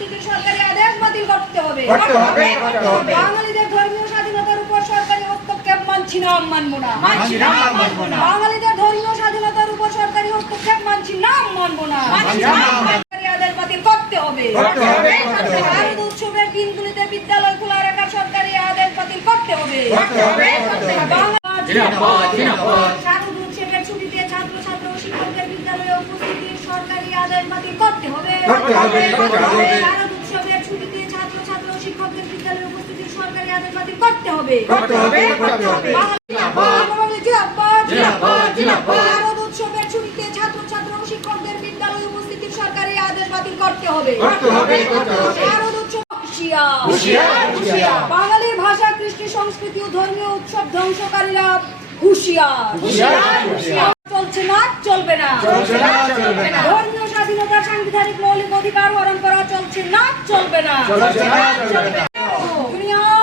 উপস্থিতির সরকারি আদেশ বাতিল করতে হবে। করতে হবে, করতে হবে। বাঙালিদের ধর্মীয় স্বাধীনতার উপর সরকারি হস্তক্ষেপ মানছি না মানবো না। মানছি না, মানবো না। বাঙালিদের ধর্মীয় স্বাধীনতার উপর সরকারি হস্তক্ষেপ মানছি না মানবো না। মানছি না, মানবো না। সরকারি আদেশ বাতিল করতে হবে। করতে হবে, করতে হবে। শারদ উৎসবের দিনগুলিতে বিদ্যালয় খোলা রাখার সরকারি আদেশ বাতিল করতে হবে। ছাত্র ছাত্র শিক্ষকদের বিদ্যালয়ে উপস্থিতির সরকারি আদেশ বাতিল করতে করতে হবে, করতে হবে। করতে হবে করতে হবে, করতে হবে। জিন্দাবাদ, জিন্দাবাদ, জিন্দাবাদ, জিন্দাবাদ। শারদ উৎসবের ছুটিতে ছাত্র ছাত্র ও শিক্ষকদের বিদ্যালয়ে উপস্থিতির সরকারি আদেশ বাতিল করতে হবে করতে হবে, করতে হবে। শারদ উৎসব হুঁশিয়ার। হুঁশিয়ার, হুঁশিয়ার। বাঙালি ভাষা কৃষ্টি সংস্কৃতি ও ধর্মীয় উৎসব ধ্বংসকারীরা হুঁশিয়ার হুঁশিয়ার, হুঁশিয়ার। চলছে না চলবে চলছে না, চলবে না। স্বাধীনতা সাংবিধানিক মৌলিক অধিকার হরণ করা চলছে না চলবে না চলবে না।